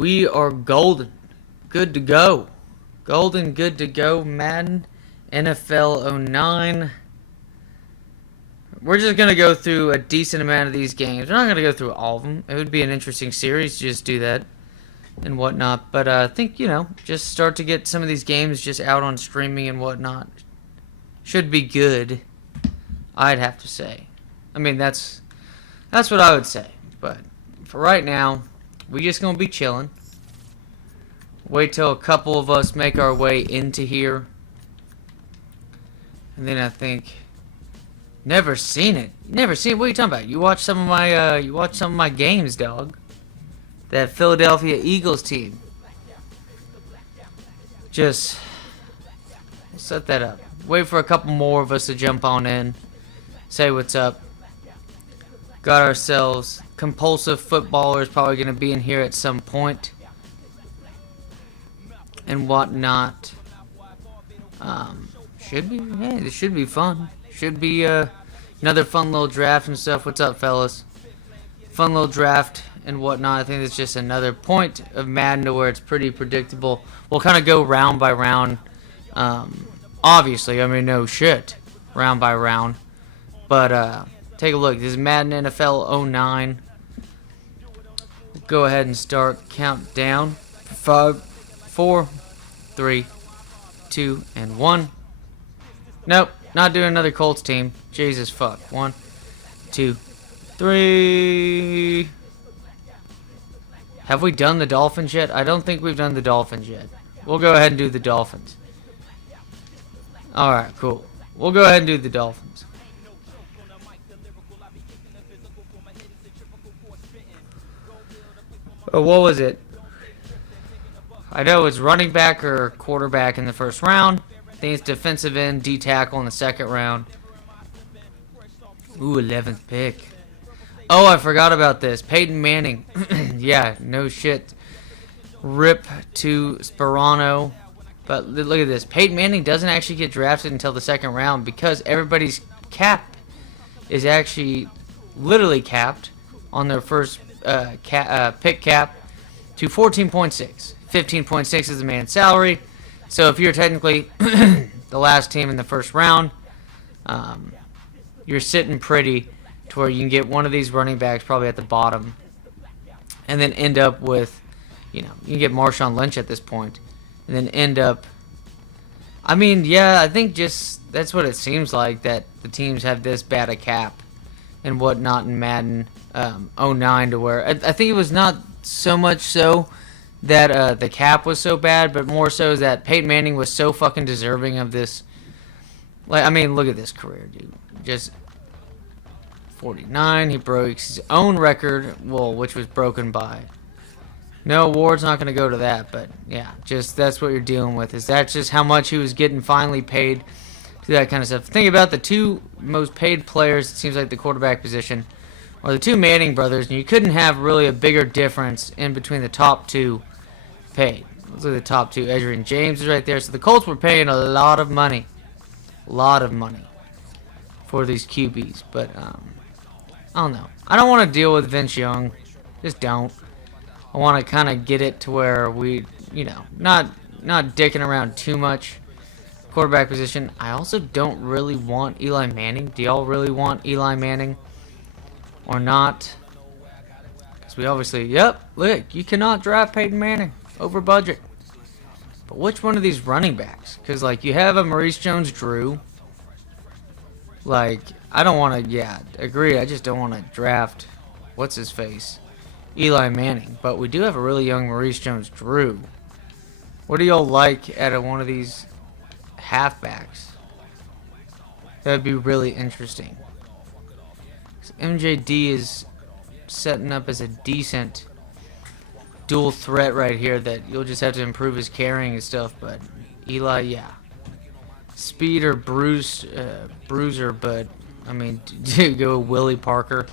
We are golden. Good to go. Golden, good to go. Madden, NFL '09. We're just going to go through a decent amount of these games. We're not going to go through all of them. It would be an interesting series to just do that and whatnot. But I think, just start to get some of these games just out on streaming and whatnot. Should be good, I'd have to say. I mean, that's what I would say. But for right now, we just going to be chilling. Wait till a couple of us make our way into here. And then I think... Never seen it. Never seen it. What are you talking about? You watched some of my games, dog. That Philadelphia Eagles team. Just set that up. Wait for a couple more of us to jump on in. Say what's up. Got ourselves compulsive footballers probably going to be in here at some point. And whatnot. Should be. Hey, this should be fun. Should be another fun little draft and stuff. What's up, fellas? Fun little draft and whatnot. I think it's just another point of Madden to where it's pretty predictable. We'll kind of go round by round. Obviously, I mean, no shit. Round by round. But take a look. This is Madden NFL '09. Go ahead and start countdown. 5, 4, 3, 2, and 1. Nope. Not doing another Colts team. Jesus fuck. 1, 2, 3. Have we done the Dolphins yet? I don't think we've done the Dolphins yet. We'll go ahead and do the Dolphins. Alright, cool. We'll go ahead and do the Dolphins. Oh, what was it? I know it's running back or quarterback in the first round. I think it's defensive end, D tackle in the second round. Ooh, 11th pick. Oh, I forgot about this. Peyton Manning. Yeah, no shit. Rip to Sperano. But look at this. Peyton Manning doesn't actually get drafted until the second round because everybody's cap is actually literally capped on their first pick cap to 14.6. 15.6 is the man's salary. So if you're technically the last team in the first round, you're sitting pretty to where you can get one of these running backs probably at the bottom and then end up with, you can get Marshawn Lynch at this point and then end up, I mean, yeah, I think just that's what it seems like, that the teams have this bad a cap and whatnot in Madden '09 to where I think it was not so much so that the cap was so bad, but more so that Peyton Manning was so fucking deserving of this. Like, I mean, look at this career, dude. Just 49. He broke his own record, well, which was broken by. No award's not going to go to that, but yeah, just that's what you're dealing with. Is that just how much he was getting finally paid to that kind of stuff? Think about the two most paid players. It seems like the quarterback position are the two Manning brothers, and you couldn't have really a bigger difference in between the top two paid. Those are the top two. Edgerrin James is right there. So the Colts were paying a lot of money. A lot of money for these QBs. But, I don't know. I don't want to deal with Vince Young. Just don't. I want to kind of get it to where we, not dicking around too much. Quarterback position. I also don't really want Eli Manning. Do y'all really want Eli Manning? Or not? Because we obviously, yep, look, you cannot draft Peyton Manning over budget. But which one of these running backs? Because, you have a Maurice Jones-Drew. I don't want to, yeah, agree. I just don't want to draft, what's his face? Eli Manning. But we do have a really young Maurice Jones-Drew. What do y'all like out of one of these halfbacks? That would be really interesting. MJD is setting up as a decent dual threat right here that you'll just have to improve his carrying and stuff, but Eli, yeah. Speed or bruiser, but I mean, to go Willie Parker.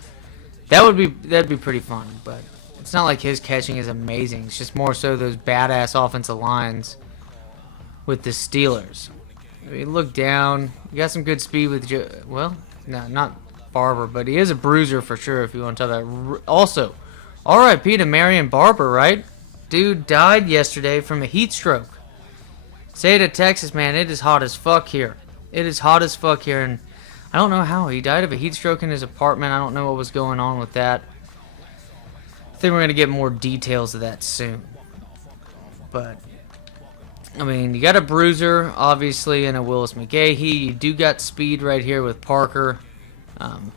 That'd be pretty fun, but it's not like his catching is amazing. It's just more so those badass offensive lines with the Steelers. I mean, look down. You got some good speed with well, no, not Barber, but he is a bruiser for sure if you want to tell that. Also, R.I.P. to Marion Barber, right? Dude died yesterday from a heat stroke. State of Texas, man, it is hot as fuck here. It is hot as fuck here, and I don't know how. He died of a heat stroke in his apartment. I don't know what was going on with that. I think we're going to get more details of that soon. But, I mean, you got a bruiser, obviously, and a Willis McGahee. You do got speed right here with Parker.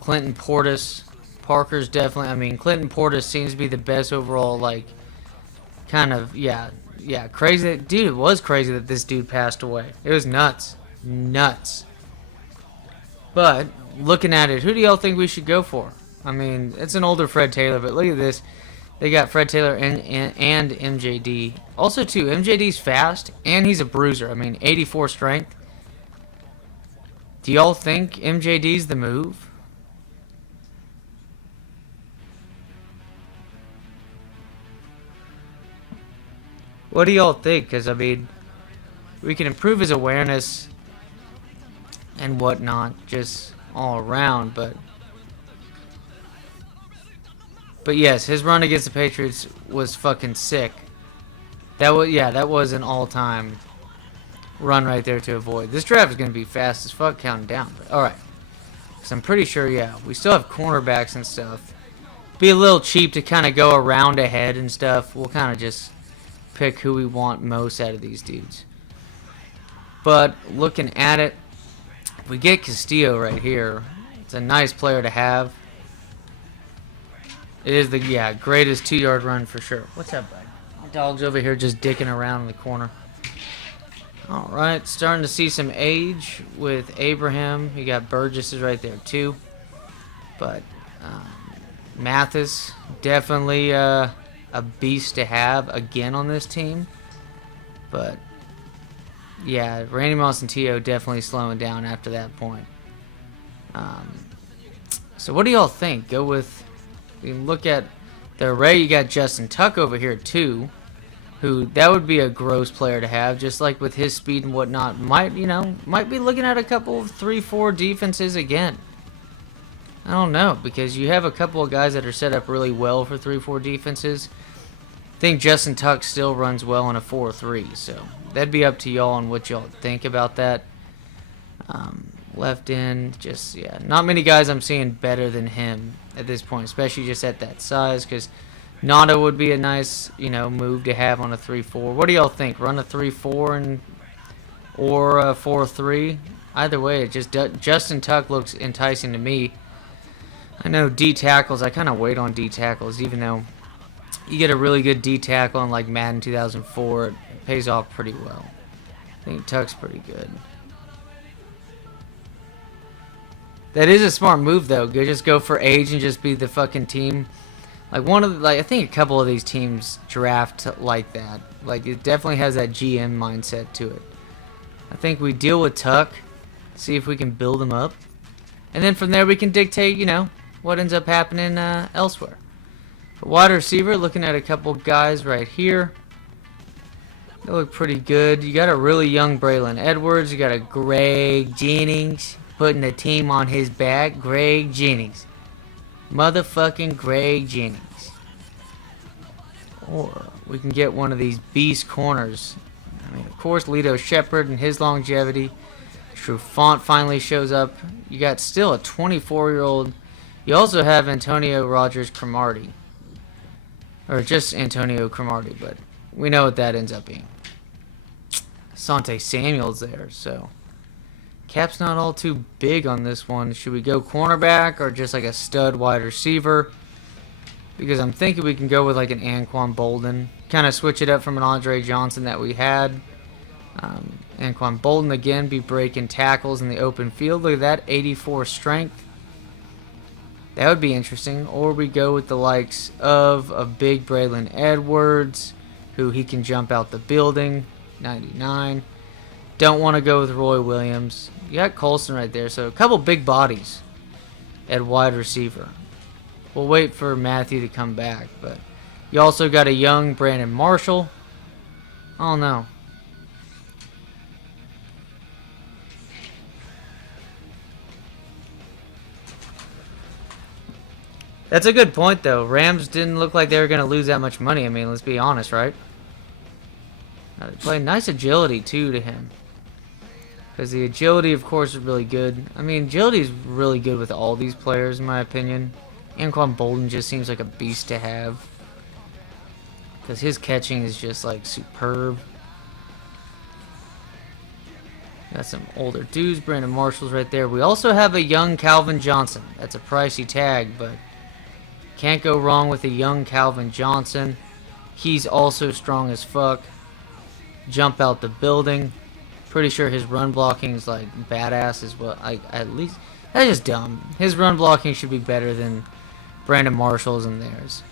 Clinton Portis. Parker's definitely, I mean, Clinton Portis seems to be the best overall, like, kind of, yeah, crazy. Dude, it was crazy that this dude passed away. It was nuts. Nuts. But, looking at it, who do y'all think we should go for? I mean, it's an older Fred Taylor, but look at this. They got Fred Taylor and MJD. Also, too, MJD's fast, and he's a bruiser. I mean, 84 strength. Do y'all think MJD's the move? What do y'all think? Because, I mean, we can improve his awareness and whatnot, just all around, but yes, his run against the Patriots was fucking sick. That was an all-time run right there to avoid. This draft is going to be fast as fuck counting down, but alright. Because I'm pretty sure, yeah, we still have cornerbacks and stuff. Be a little cheap to kind of go around ahead and stuff. We'll kind of just pick who we want most out of these dudes. But looking at it, if we get Castillo right here, it's a nice player to have. It is the greatest 2-yard run for sure. What's up, bud? My dog's over here just dicking around in the corner. Alright, starting to see some age with Abraham. You got Burgess is right there too. But Mathis, definitely a beast to have again on this team. But yeah, Randy Moss and T.O. definitely slowing down after that point. So what do y'all think? Go with, you can look at the array. You got Justin Tuck over here too, who that would be a gross player to have, just like with his speed and whatnot. Might be looking at a couple of 3-4 defenses again. I don't know, because you have a couple of guys that are set up really well for 3-4 defenses. I think Justin Tuck still runs well in a 4-3, so that'd be up to y'all on what y'all think about that. Left end, just, yeah, not many guys I'm seeing better than him at this point, especially just at that size, because Nado would be a nice, move to have on a 3-4. What do y'all think? Run a 3-4 or a 4-3? Either way, it just Justin Tuck looks enticing to me. I know D tackles, I kind of wait on D tackles, even though you get a really good D tackle in like Madden 2004, it pays off pretty well. I think Tuck's pretty good. That is a smart move though. Just go for age and just be the fucking team. I think a couple of these teams draft like that. Like, it definitely has that GM mindset to it. I think we deal with Tuck, see if we can build him up, and then from there we can dictate, what ends up happening elsewhere. But wide receiver, looking at a couple guys right here. They look pretty good. You got a really young Braylon Edwards. You got a Greg Jennings putting the team on his back. Greg Jennings. Motherfucking Greg Jennings. Or we can get one of these beast corners. I mean, of course, Lito Shepard and his longevity. Trufant finally shows up. You got still a 24-year-old. You also have Antonio Rogers Cromartie. Or just Antonio Cromartie, but we know what that ends up being. Sante Samuel's there, so cap's not all too big on this one. Should we go cornerback or just like a stud wide receiver? Because I'm thinking we can go with like an Anquan Bolden. Kind of switch it up from an Andre Johnson that we had. Anquan Bolden again be breaking tackles in the open field. Look at that, 84 strength. That would be interesting. Or we go with the likes of a big Braylon Edwards, who he can jump out the building, 99. Don't want to go with Roy Williams. You got Colson right there, so a couple big bodies at wide receiver. We'll wait for Matthew to come back, but you also got a young Brandon Marshall. Oh no. That's a good point, though. Rams didn't look like they were going to lose that much money. I mean, let's be honest, right? Play nice agility, too, to him. Because the agility, of course, is really good. I mean, agility is really good with all these players, in my opinion. Anquan Bolden just seems like a beast to have. Because his catching is just, like, superb. Got some older dudes. Brandon Marshall's right there. We also have a young Calvin Johnson. That's a pricey tag, but can't go wrong with a young Calvin Johnson. He's also strong as fuck. Jump out the building. Pretty sure his run blocking is like badass as well. At least that's just dumb. His run blocking should be better than Brandon Marshall's and theirs.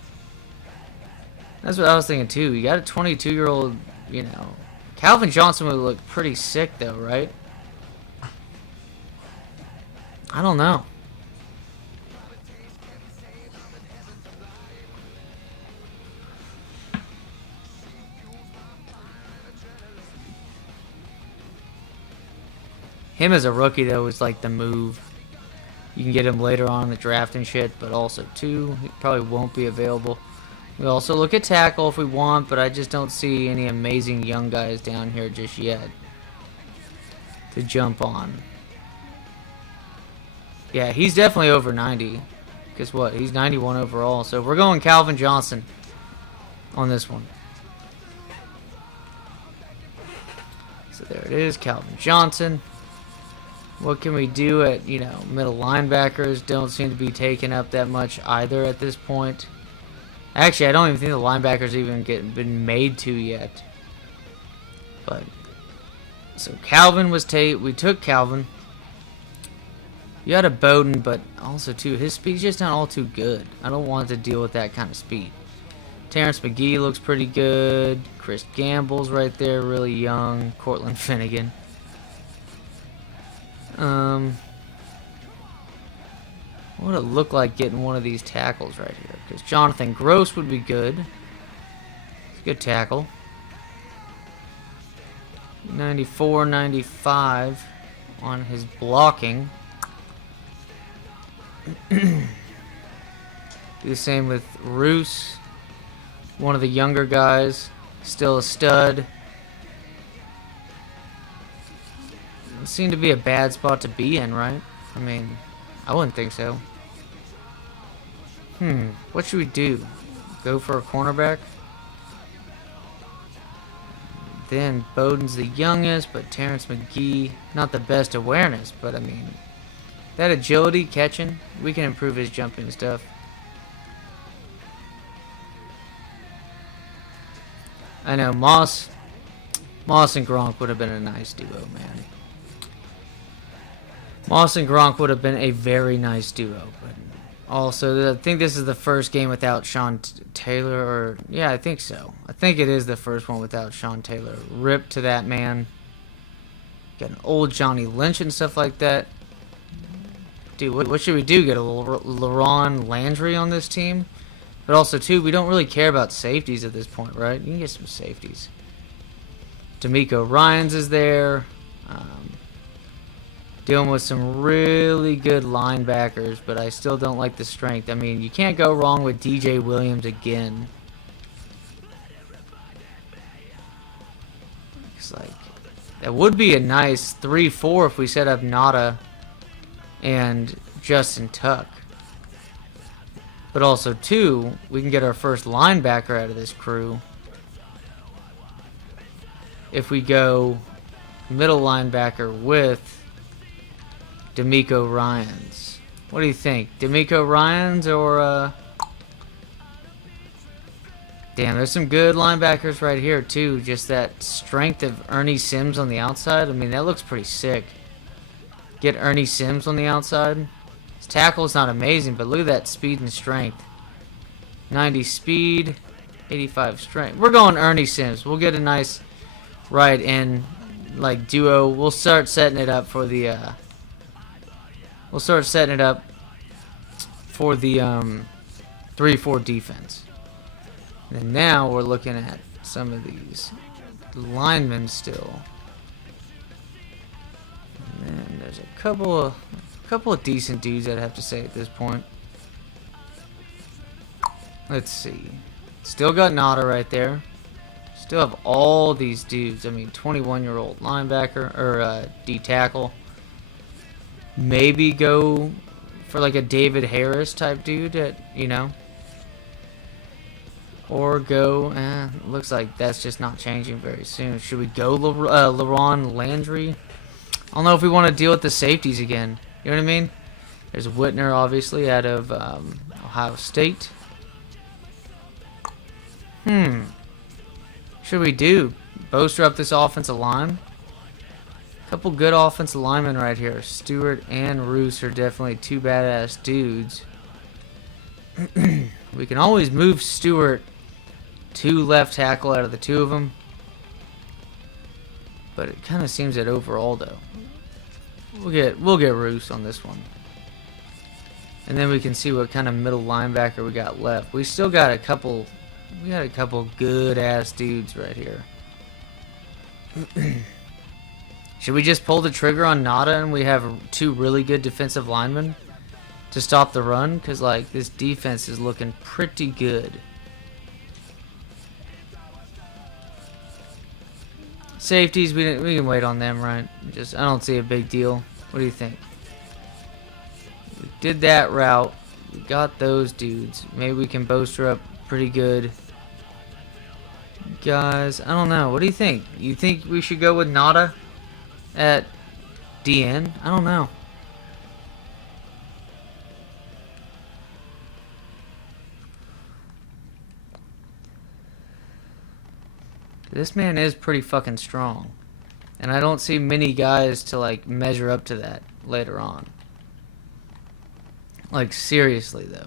That's what I was thinking too. You got a 22-year-old, you know. Calvin Johnson would look pretty sick though, right? I don't know. Him as a rookie though is like the move. You can get him later on in the draft and shit, but also too, he probably won't be available. We also look at tackle if we want, but I just don't see any amazing young guys down here just yet to jump on. Yeah, he's definitely over 90. Guess what? He's 91 overall. So we're going Calvin Johnson on this one. So there it is, Calvin Johnson. What can we do at, you know, middle linebackers? Don't seem to be taken up that much either at this point. Actually, I don't even think the linebackers even been made to yet. But so Calvin was we took Calvin. You had a Bowden, but also too his speed's just not all too good. I don't want to deal with that kind of speed. Terrence McGee looks pretty good. Chris Gamble's right there, really young. Cortland Finnegan. What would it look like getting one of these tackles right here? Because Jonathan Gross would be good. It's a good tackle. 94, 95 on his blocking. Do the same with Roos. One of the younger guys. Still a stud. It seemed to be a bad spot to be in, right? I mean, I wouldn't think so. What should we do? Go for a cornerback? Then Bowden's the youngest, but Terrence McGee, not the best awareness, but I mean, that agility, catching, we can improve his jumping stuff. I know, Moss and Gronk would have been a nice duo, man. Moss and Gronk would have been a very nice duo, but also I think this is the first game without Sean Taylor, or yeah, I think so. I think it is the first one without Sean Taylor. Rip to that man. Got an old Johnny Lynch and stuff like that. Dude, what should we do? Get a LaRon Landry on this team? But also, too, we don't really care about safeties at this point, right? You can get some safeties. D'Amico Ryans is there. Dealing with some really good linebackers, but I still don't like the strength. I mean, you can't go wrong with DJ Williams again. It's like, that would be a nice 3-4 if we set up Nada and Justin Tuck. But also, too, we can get our first linebacker out of this crew if we go middle linebacker with D'Amico Ryans. What do you think? D'Amico Ryans or damn, there's some good linebackers right here too. Just that strength of Ernie Sims on the outside. I mean, that looks pretty sick. Get Ernie Sims on the outside. His tackle is not amazing, but look at that speed and strength. 90 speed, 85 strength. We're going Ernie Sims. We'll get a nice right in like duo. We'll start setting it up for the 3-4 defense. And now we're looking at some of these linemen still. And then there's a couple of decent dudes, I'd have to say, at this point. Let's see. Still got Nada right there. Still have all these dudes. I mean, 21-year-old linebacker or D tackle. Maybe go for like a David Harris type dude at, you know. Or go, looks like that's just not changing very soon. Should we go LaRon Landry? I don't know if we want to deal with the safeties again. You know what I mean? There's Whitner, obviously, out of Ohio State. Should we do? Bolster up this offensive line? Couple good offensive linemen right here. Stewart and Roos are definitely two badass dudes. We can always move Stewart to left tackle out of the two of them. But it kind of seems that overall, though, we'll get Roos on this one. And then we can see what kind of middle linebacker we got left. We still got a couple. We got a couple good ass dudes right here. Should we just pull the trigger on Nada and we have two really good defensive linemen to stop the run? Because like this defense is looking pretty good. Safeties, we can wait on them, right? I don't see a big deal. What do you think? We did that route. We got those dudes. Maybe we can bolster up pretty good. Guys, I don't know. What do you think? You think we should go with Nada at DN? I don't know. This man is pretty fucking strong. And I don't see many guys to like measure up to that later on. Like seriously though.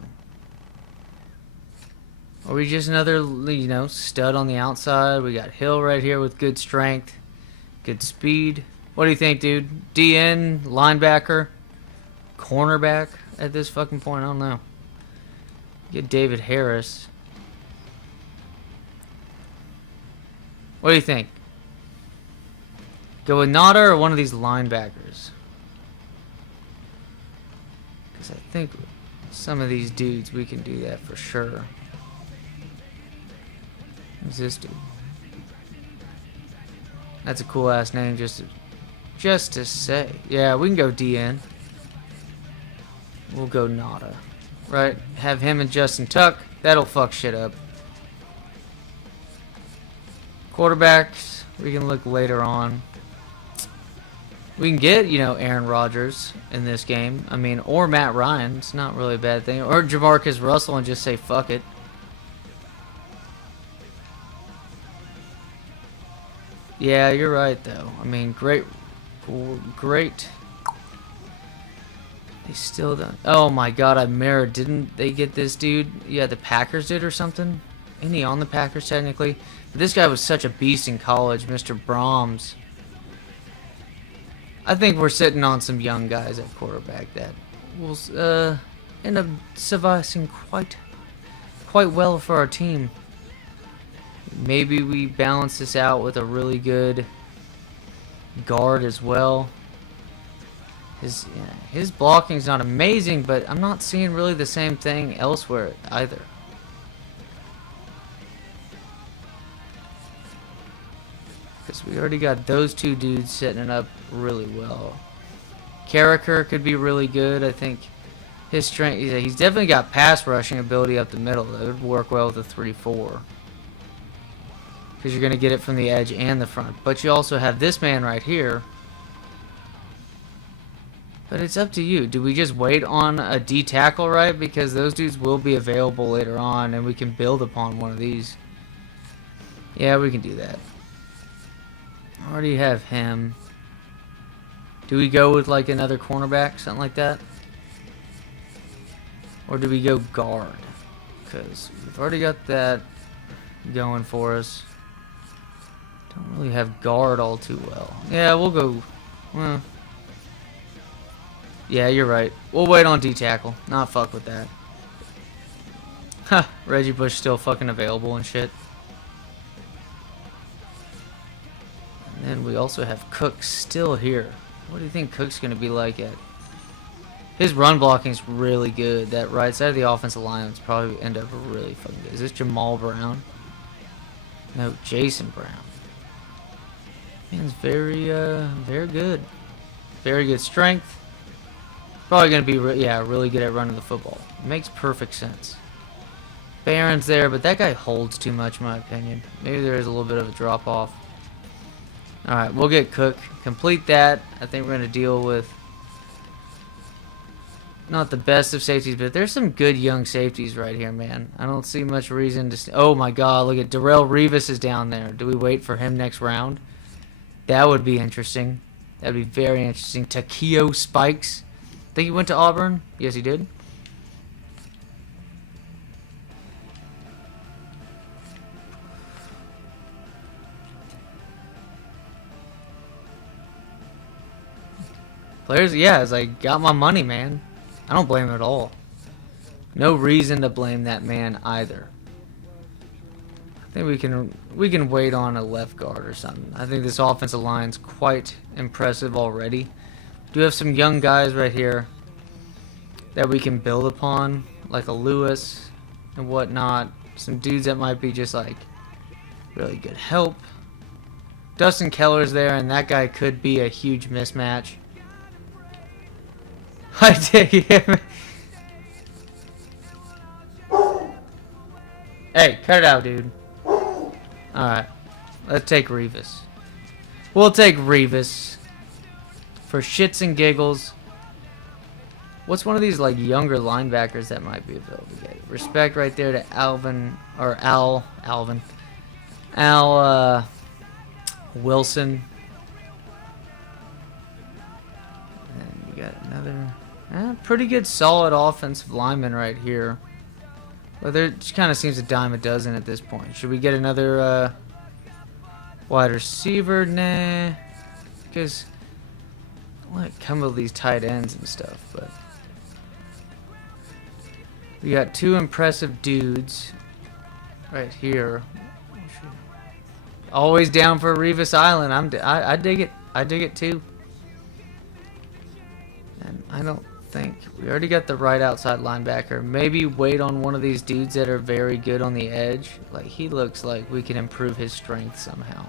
Are we just another, you know, stud on the outside? We got Hill right here with good strength, good speed. What do you think, dude? DN, linebacker, cornerback at this fucking point? I don't know. Get David Harris. What do you think? Go with Nada or one of these linebackers? Because I think some of these dudes, we can do that for sure. Who's this dude? That's a cool ass name just to say. Yeah, we can go DN. We'll go Nada. Right? Have him and Justin Tuck. That'll fuck shit up. Quarterbacks, we can look later on. We can get, you know, Aaron Rodgers in this game. I mean, or Matt Ryan. It's not really a bad thing. Or Jamarcus Russell and just say fuck it. Yeah, you're right, though. I mean, great. They still don't. Oh my god, I mirrored. Didn't they get this dude? Yeah, the Packers did or something? Isn't he on the Packers technically? But this guy was such a beast in college, Mr. Brahms. I think we're sitting on some young guys at quarterback that will end up sufficing quite well for our team. Maybe we balance this out with a really good guard as well. His blocking's not amazing, but I'm not seeing really the same thing elsewhere either. Because we already got those two dudes setting it up really well. Carricker could be really good. I think his strength, he's definitely got pass rushing ability up the middle. That would work well with a 3-4. Because you're going to get it from the edge and the front. But you also have this man right here. But it's up to you. Do we just wait on a D tackle, right? Because those dudes will be available later on, and we can build upon one of these. Yeah, we can do that. I already have him. Do we go with like another cornerback, something like that? Or do we go guard? Because we've already got that going for us. Don't really have guard all too well. Yeah, we'll go. Well, yeah, you're right. We'll wait on D tackle. Not fuck with that. Ha, Reggie Bush still fucking available and shit. And then we also have Cook still here. What do you think Cook's gonna be like at His run blocking is really good. That right side of the offensive line is probably end up really fucking good. Is this Jamal Brown? No, Jason Brown. Man's very good. Very good strength. Probably gonna be really good at running the football. Makes perfect sense. Barron's there, but that guy holds too much, in my opinion. Maybe there is a little bit of a drop off. All right, we'll get Cook. Complete that. I think we're gonna deal with not the best of safeties, but there's some good young safeties right here, man. I don't see much reason to. Oh my God! Look at Darrell Revis is down there. Do we wait for him next round? That would be interesting. That'd be very interesting. Takeo Spikes. Think he went to Auburn? Yes, he did. Players, yeah, it's like, got my money, man. I don't blame him at all. No reason to blame that man either. I think we can wait on a left guard or something. I think this offensive line's quite impressive already. Do have some young guys right here that we can build upon, like a Lewis and whatnot. Some dudes that might be just like really good help. Dustin Keller's there, and that guy could be a huge mismatch. I take him. Hey, cut it out, dude. Alright. Let's take Revis. We'll take Revis. For shits and giggles. What's one of these like younger linebackers that might be available to get? Respect right there to Al Wilson. And you got another pretty good solid offensive lineman right here. But there just kind of seems a dime a dozen at this point. Should we get another wide receiver? Nah. Because I want to come with these tight ends and stuff, but we got two impressive dudes right here. Always down for Revis Island. I dig it. I dig it too. And I don't think we already got the right outside linebacker. Maybe wait on one of these dudes that are very good on the edge. Like he looks like we can improve his strength somehow.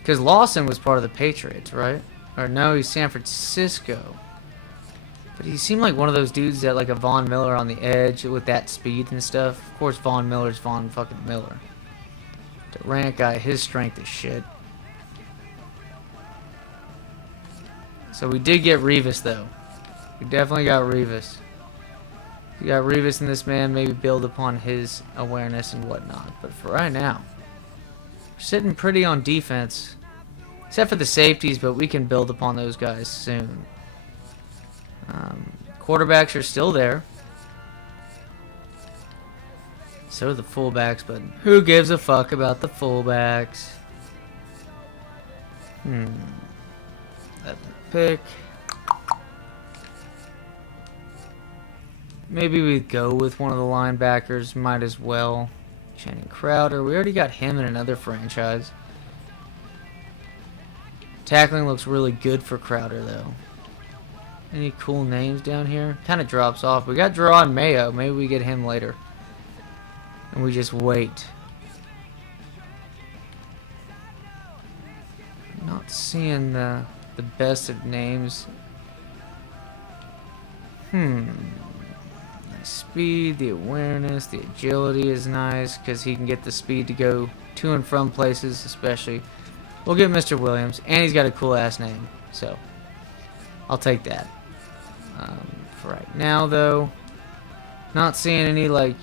Because Lawson was part of the Patriots, right? Or no, he's San Francisco. But he seemed like one of those dudes that like a Von Miller on the edge with that speed and stuff. Of course, Von Miller's Von fucking Miller. Durant guy, his strength is shit. So we did get Revis though. We definitely got Revis. We got Revis in this man, maybe build upon his awareness and whatnot. But for right now, we're sitting pretty on defense. Except for the safeties, but we can build upon those guys soon. Quarterbacks are still there. So are the fullbacks, but who gives a fuck about the fullbacks? That pick. Maybe we go with one of the linebackers. Might as well. Channing Crowder. We already got him in another franchise. Tackling looks really good for Crowder, though. Any cool names down here? Kind of drops off. We got Jerron Mayo. Maybe we get him later. And we just wait. Not seeing the best of names. Nice speed, the awareness, the agility is nice because he can get the speed to go to and from places, especially. We'll get Mr. Williams, and he's got a cool ass name, so I'll take that. For right now, though, not seeing any like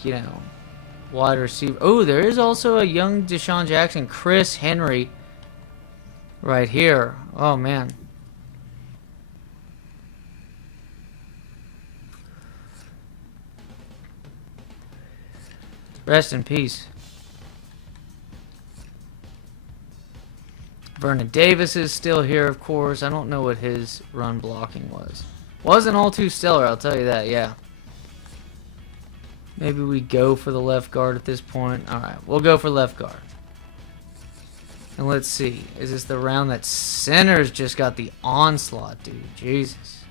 wide receiver. Oh, there is also a young Deshaun Jackson, Chris Henry, right here. Oh man. Rest in peace. Vernon Davis is still here, of course. I don't know what his run blocking was. Wasn't all too stellar, I'll tell you that, yeah. Maybe we go for the left guard at this point. Alright, we'll go for left guard. And let's see. Is this the round that centers just got the onslaught, dude? Jesus.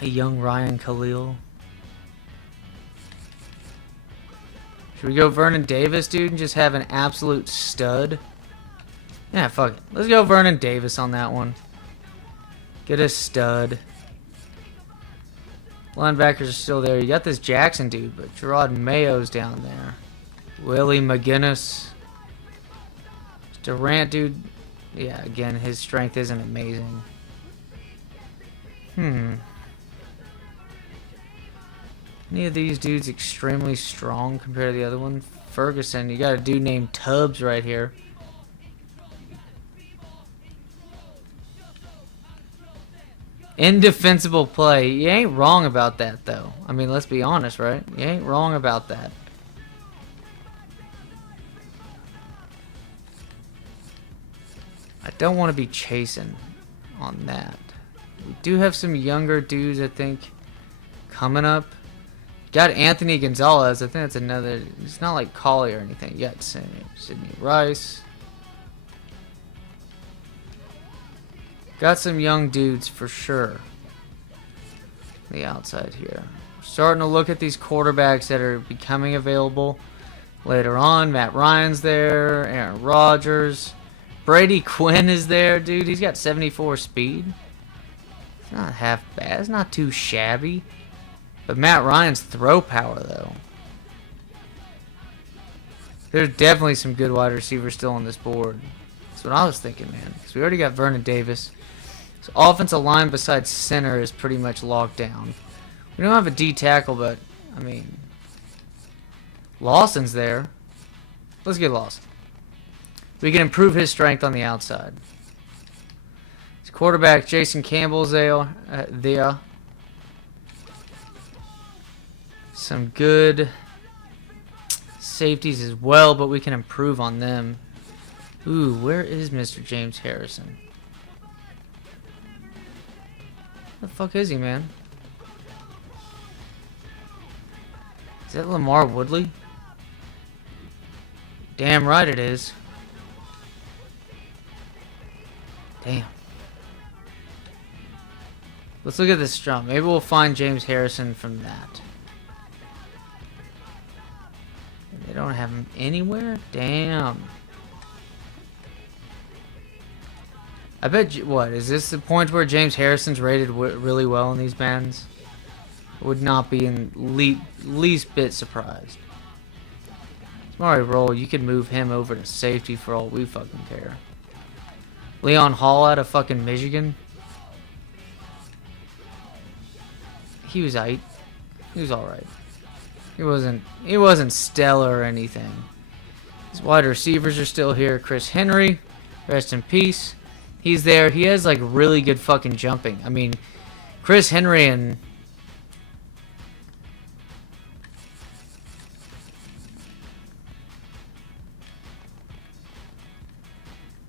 A young Ryan Khalil. Should we go Vernon Davis, dude, and just have an absolute stud? Yeah, fuck it. Let's go Vernon Davis on that one. Get a stud. Linebackers are still there. You got this Jackson dude, but Gerard Mayo's down there. Willie McGinnis. Durant, dude. Yeah, again, his strength isn't amazing. Any of these dudes extremely strong compared to the other one? Ferguson, you got a dude named Tubbs right here. Indefensible play. You ain't wrong about that, though. I mean, let's be honest, right? You ain't wrong about that. I don't want to be chasing on that. We do have some younger dudes, I think, coming up. Got Anthony Gonzalez. I think that's another. It's not like Collie or anything. You got Sidney Rice. Got some young dudes for sure. The outside here. We're starting to look at these quarterbacks that are becoming available later on. Matt Ryan's there. Aaron Rodgers. Brady Quinn is there, dude. He's got 74 speed. It's not half bad. It's not too shabby. But Matt Ryan's throw power, though. There's definitely some good wide receivers still on this board. That's what I was thinking, man. Because we already got Vernon Davis. So offensive line besides center is pretty much locked down. We don't have a D tackle, but, I mean, Lawson's there. Let's get Lawson. We can improve his strength on the outside. His quarterback, Jason Campbell's there. Some good safeties as well, but we can improve on them. Ooh, where is Mr. James Harrison? Where the fuck is he, man? Is that Lamar Woodley? Damn right it is. Damn. Let's look at this jump. Maybe we'll find James Harrison from that. They don't have him anywhere? Damn. I bet you, what, is this the point where James Harrison's rated really well in these bands? Would not be in least bit surprised. Tomorrow roll, you could move him over to safety for all we fucking care. Leon Hall out of fucking Michigan. He was aight. He was alright. He wasn't stellar or anything. His wide receivers are still here. Chris Henry, rest in peace. He's there. He has like really good fucking jumping. I mean, Chris Henry and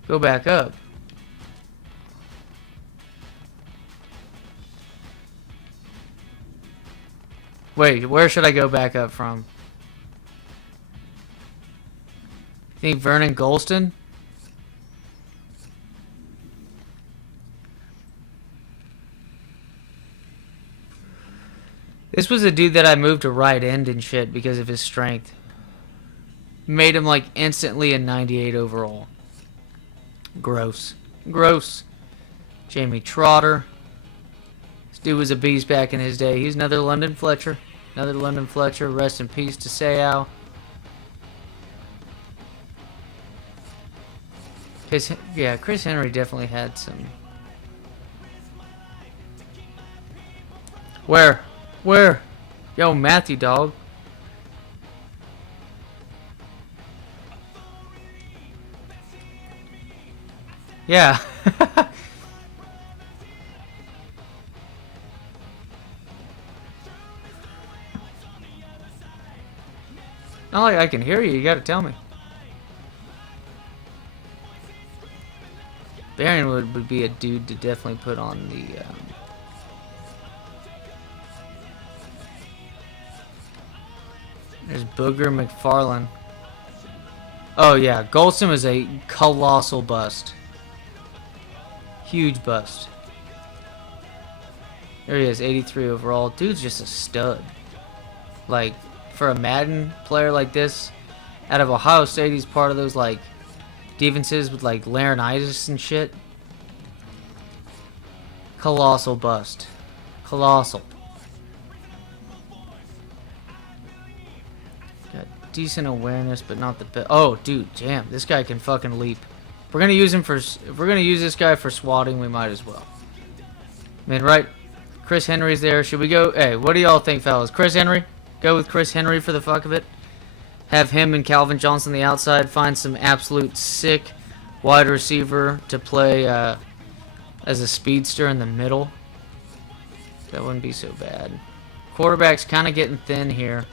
go back up. Wait, where should I go back up from? You think Vernon Golston? This was a dude that I moved to right end and shit because of his strength. Made him like instantly a 98 overall. Gross. Gross. Jamie Trotter. This dude was a beast back in his day. He's another London Fletcher. Another London Fletcher. Rest in peace to Seau. Yeah, Chris Henry definitely had some. Where? Where? Yo, Matthew, dog. Yeah. Not like I can hear you. You gotta tell me. Barron would be a dude to definitely put on the. There's Booger McFarlane. Oh yeah, Golston was a colossal bust. Huge bust. There he is, 83 overall. Dude's just a stud. Like, for a Madden player like this, out of Ohio State, he's part of those, like, defenses with, like, laryngitis and shit. Colossal bust. Colossal. Got decent awareness, but not the best. Oh, dude, damn. This guy can fucking leap. If we're gonna use him for... If we're gonna use this guy for swatting, we might as well. I mean, right? Chris Henry's there. Should we go... Hey, what do y'all think, fellas? Chris Henry? Go with Chris Henry for the fuck of it. Have him and Calvin Johnson on the outside. Find some absolute sick wide receiver to play as a speedster in the middle. That wouldn't be so bad. Quarterback's kind of getting thin here.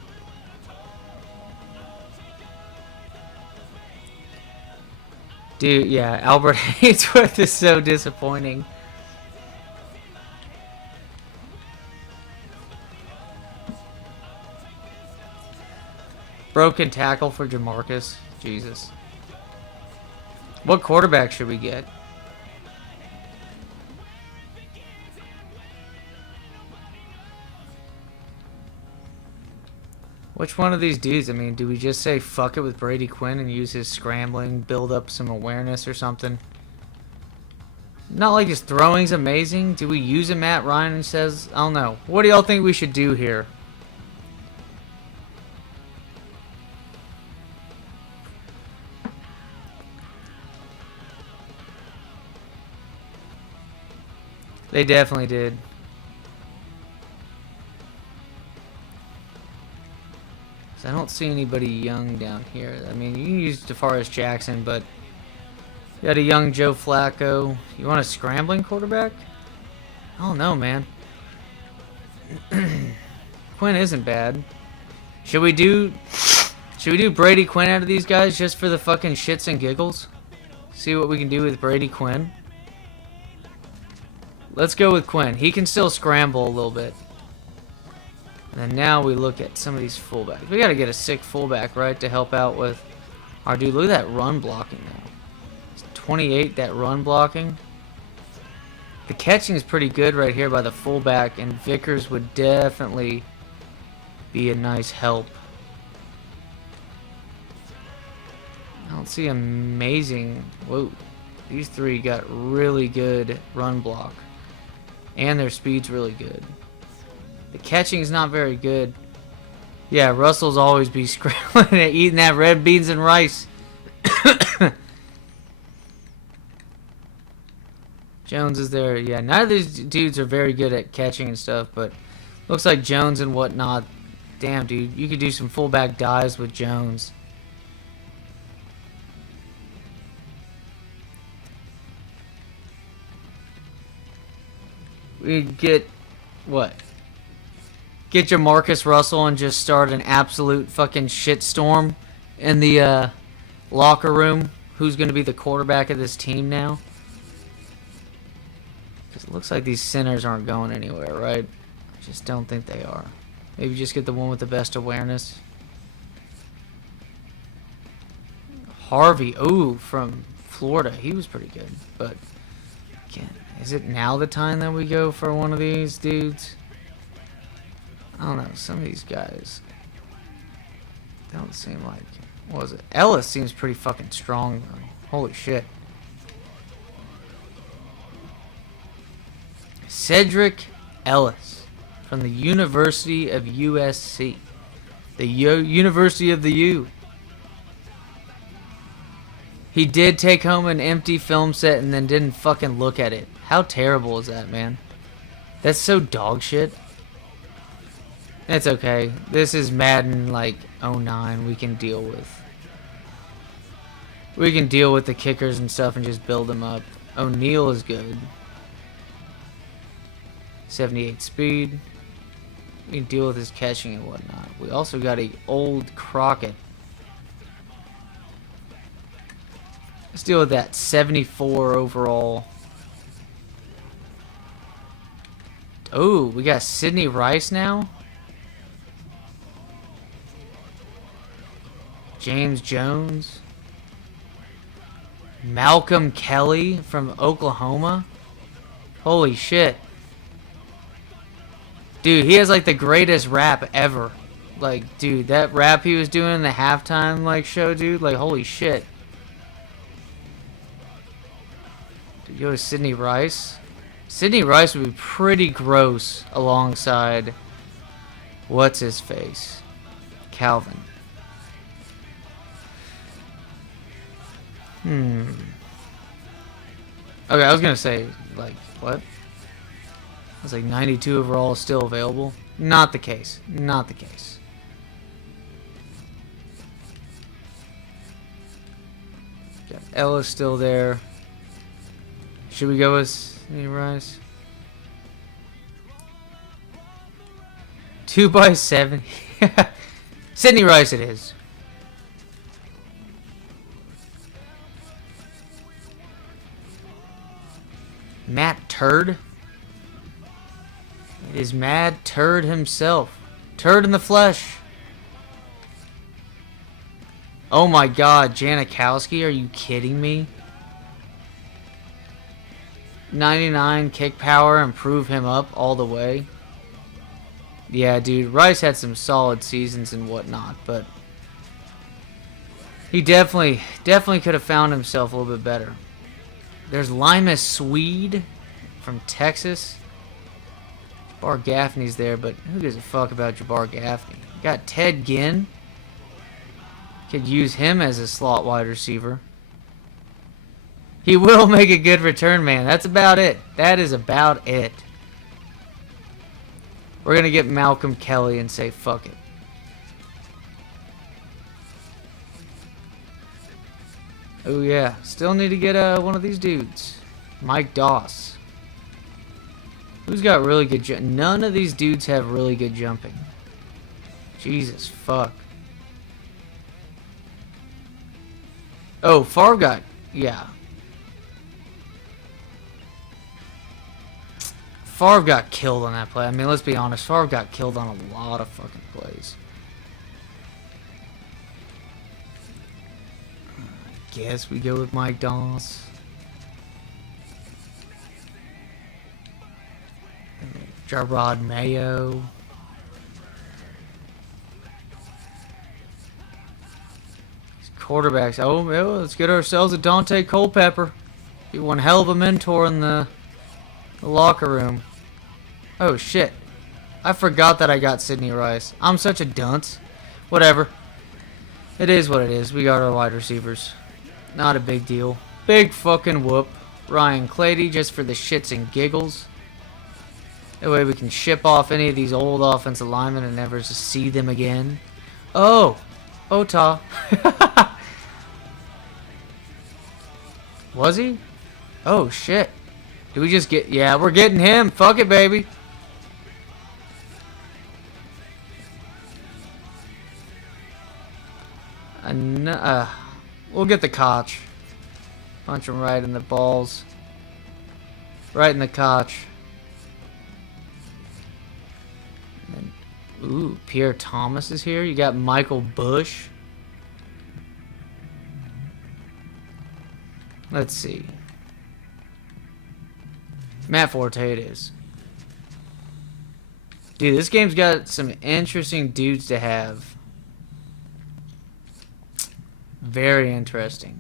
Dude, yeah, Albert Haynesworth is so disappointing. Broken tackle for Jamarcus. Jesus. What quarterback should we get? Which one of these dudes? I mean, do we just say fuck it with Brady Quinn and use his scrambling, build up some awareness or something? Not like his throwing's amazing. Do we use a Matt Ryan and says, I don't know. What do y'all think we should do here? They definitely did. I don't see anybody young down here. I mean, you can use DeForest Jackson, but you got a young Joe Flacco. You want a scrambling quarterback? I don't know, man. Quinn isn't bad. Should we do Brady Quinn out of these guys just for the fucking shits and giggles? See what we can do with Brady Quinn. Let's go with Quinn. He can still scramble a little bit. And then now we look at some of these fullbacks. We got to get a sick fullback, right, to help out with our dude. Look at that run blocking now. It's 28, that run blocking. The catching is pretty good right here by the fullback, and Vickers would definitely be a nice help. I don't see amazing... Whoa. These three got really good run block. And their speed's really good. The catching is not very good. Yeah, Russell's always be scrambling and eating that red beans and rice. Jones is there. Yeah, none of these dudes are very good at catching and stuff, but looks like Jones and whatnot. Damn, dude, you could do some fullback dives with Jones. We get what? Get Jamarcus Russell and just start an absolute fucking shitstorm in the locker room. Who's going to be the quarterback of this team now? Because it looks like these centers aren't going anywhere, right? I just don't think they are. Maybe just get the one with the best awareness. Harvey, ooh, from Florida. He was pretty good, but again, is it now the time that we go for one of these dudes? I don't know. Some of these guys don't seem like... What was it? Ellis seems pretty fucking strong, though. Holy shit. Cedric Ellis from the University of USC. The University of the U. He did take home an empty film set and then didn't fucking look at it. How terrible is that, man? That's so dog shit. It's okay. This is Madden, like, 09. We can deal with. We can deal with the kickers and stuff and just build them up. O'Neal is good. 78 speed. We can deal with his catching and whatnot. We also got a old Crockett. Let's deal with that 74 overall. Oh, we got Sidney Rice now. James Jones. Malcolm Kelly from Oklahoma. Holy shit. Dude, he has like the greatest rap ever. Like, dude, that rap he was doing in the halftime like show, dude, like holy shit. Dude, yo, Sidney Rice. Sidney Rice would be pretty gross alongside what's his face? Calvin. Okay, I was gonna say, like, what? I was like 92 overall is still available. Not the case. Not the case. Got Ellis still there. Should we go with Sidney Rice? 2x7. Sidney Rice it is. Matt Turd? It is Mad Turd himself. Turd in the flesh. Oh my god, Janikowski, are you kidding me? 99 kick power, improve him up all the way. Yeah, dude, Rice had some solid seasons and whatnot, but he definitely could have found himself a little bit better. There's Limas Swede from Texas. Jabbar Gaffney's there, but who gives a fuck about Jabbar Gaffney? Got Ted Ginn. Could use him as a slot wide receiver. He will make a good return man. That's about it. That is about it. We're going to get Malcolm Kelly and say fuck it. Oh yeah, still need to get one of these dudes. Mike Doss. Who's got really good jumping? None of these dudes have really good jumping. Jesus fuck. Oh, Favre got, yeah. Favre got killed on that play. I mean, let's be honest. Favre got killed on a lot of fucking plays. Guess we go with Mike Doss. Jarrod Mayo. These quarterbacks. Oh, let's get ourselves a Dante Culpepper. Be one hell of a mentor in the locker room. Oh shit. I forgot that I got Sidney Rice. I'm such a dunce. Whatever. It is what it is. We got our wide receivers. Not a big deal. Big fucking whoop. Ryan Clady just for the shits and giggles. That way we can ship off any of these old offensive linemen and never see them again. Oh! Ota. Was he? Oh shit. Did we just get... Yeah, we're getting him. Fuck it, baby. We'll get the Koch. Punch him right in the balls. Right in the Koch. And then, ooh, Pierre Thomas is here. You got Michael Bush. Let's see. Matt Forte it is. Dude, this game's got some interesting dudes to have. Very interesting.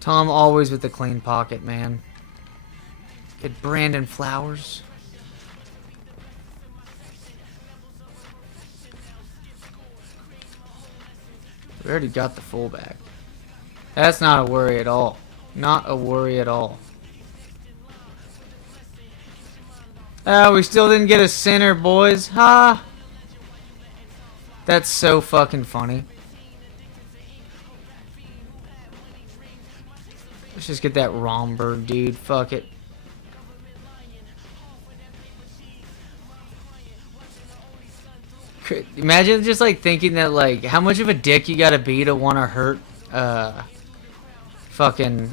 Tom always with the clean pocket, man. Get Brandon Flowers. We already got the fullback. That's not a worry at all. Not a worry at all. Oh, we still didn't get a center, boys. Ha! That's so fucking funny. Let's just get that Romberg, dude. Fuck it. Imagine just like thinking that like how much of a dick you gotta be to want to hurt fucking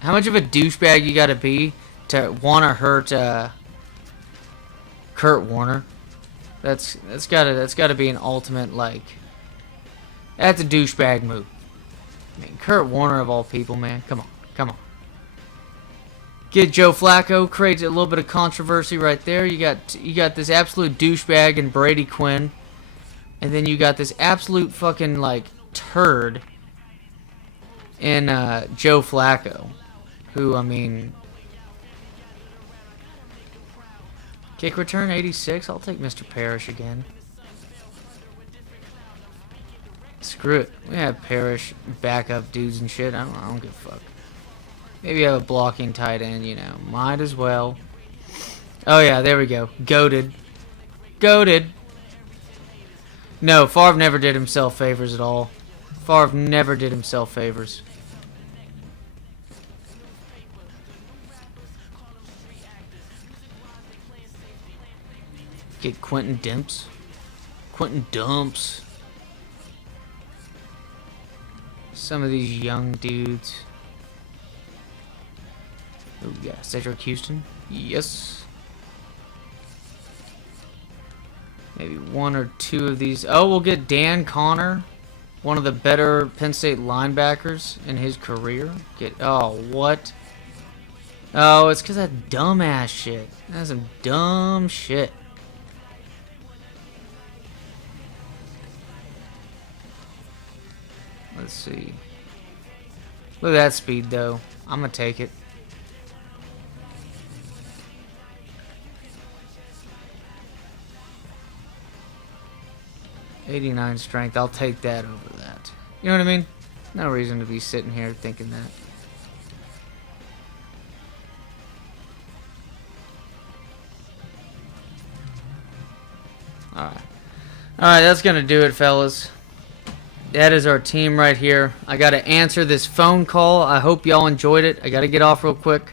how much of a douchebag you gotta be to want to hurt Kurt Warner. That's gotta be an ultimate like that's a douchebag move. I mean, Kurt Warner of all people, man. Come on. Come on. Get Joe Flacco. Creates a little bit of controversy right there. You got this absolute douchebag in Brady Quinn. And then you got this absolute fucking, like, turd in Joe Flacco. Who, I mean... Kick return 86. I'll take Mr. Parrish again. Screw it. We have Parrish backup dudes and shit. I don't give a fuck. Maybe have a blocking tight end, you know. Might as well. Oh yeah, there we go. Goated. Goated. No, Favre never did himself favors at all. Favre never did himself favors. Get Quentin Dimps. Quentin Dumps. Some of these young dudes. Oh yeah, Cedric Houston. Yes. Maybe one or two of these. Oh, we'll get Dan Connor, one of the better Penn State linebackers in his career. Oh, what? Oh, it's because that dumbass shit. That's some dumb shit. Let's see. Look at that speed, though. I'm gonna take it. '89 strength. I'll take that over that. You know what I mean? No reason to be sitting here thinking that. Alright. Alright, that's gonna do it, fellas. That is our team right here. I gotta answer this phone call. I hope y'all enjoyed it. I gotta get off real quick.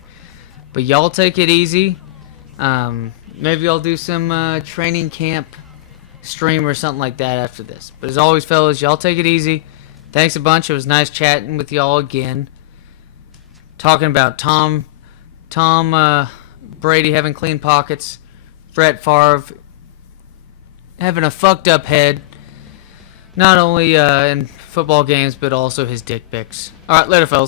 But y'all take it easy. Maybe I'll do some training camp stream or something like that after this. But as always, fellas, y'all take it easy. Thanks a bunch. It was nice chatting with y'all again. Talking about Tom Brady having clean pockets. Brett Favre having a fucked up head. Not only in football games, but also his dick pics. Alright, later, fellas.